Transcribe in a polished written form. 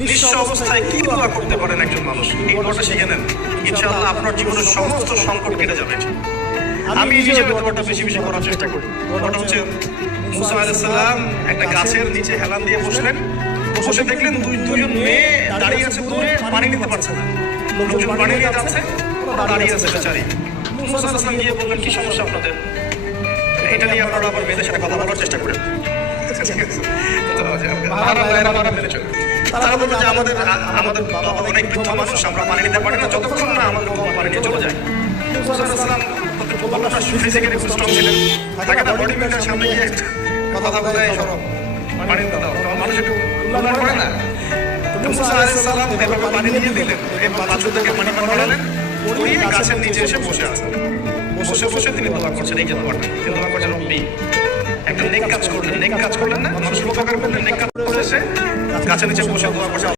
নিঃস্ব অবস্থায় কি দোয়া করতে পারেন একজন মানুষ, এই দোয়াটা শিখে নেন। ইনশাআল্লাহ আপনার জীবনের সমস্ত সংকট কেটে যাবে। আমি নিজে দোয়াটা বেশি বেশি করার চেষ্টা করি। দোয়াটা হচ্ছে মুসা আলাইহিস সালাম একটা গাছের নিচে হেলান দিয়ে বসলেন, বসে দেখলেন দুজন মেয়ে দাঁড়িয়ে আছে দূরে, পানি নিতে পারছে না। লোকজন পানি নিয়ে যাচ্ছে, ওরা দাঁড়িয়ে আছে বেচারি। মুসা আলাইহিস সালাম গিয়ে বললেন, কি সমস্যা আপনাদের? এটা নিয়ে আপনারা আবার মেয়েদের সাথে কথা বলার চেষ্টা করেন। তারা বললো যে আমাদের বাবা অনেক বৃদ্ধ মানুষ, আমরা পানি নিতে পারি না যতক্ষণ না আমাদের বাবা পানি নিয়ে চলে যায়। মুসা আলাইহিস সালাম ফিজিক্যালি খুব স্ট্রং ছিলেন, তাকে না বডি বিল্ডার সামনে গিয়ে কথা বলে সরব পানি দাও, মানুষ একটু উল্লাস করে না। মুসা আলাইহিস সালাম এভাবে পানি দিয়ে দিলেন, এবার বাছু থেকে পানি পাঠালেন, পড়িয়ে গাছের নিচে এসে বসে আছেন। বসে বসে তিনি দোয়া করছেন, এই যে দোয়াটা তিনি দোয়া করছেন, রব্বি একটা নেক কাজ করলেন না, মানুষের উপকার করলেন, নেক কাজ করে এসে গাছের নিচে বসে দোয়া করছেন।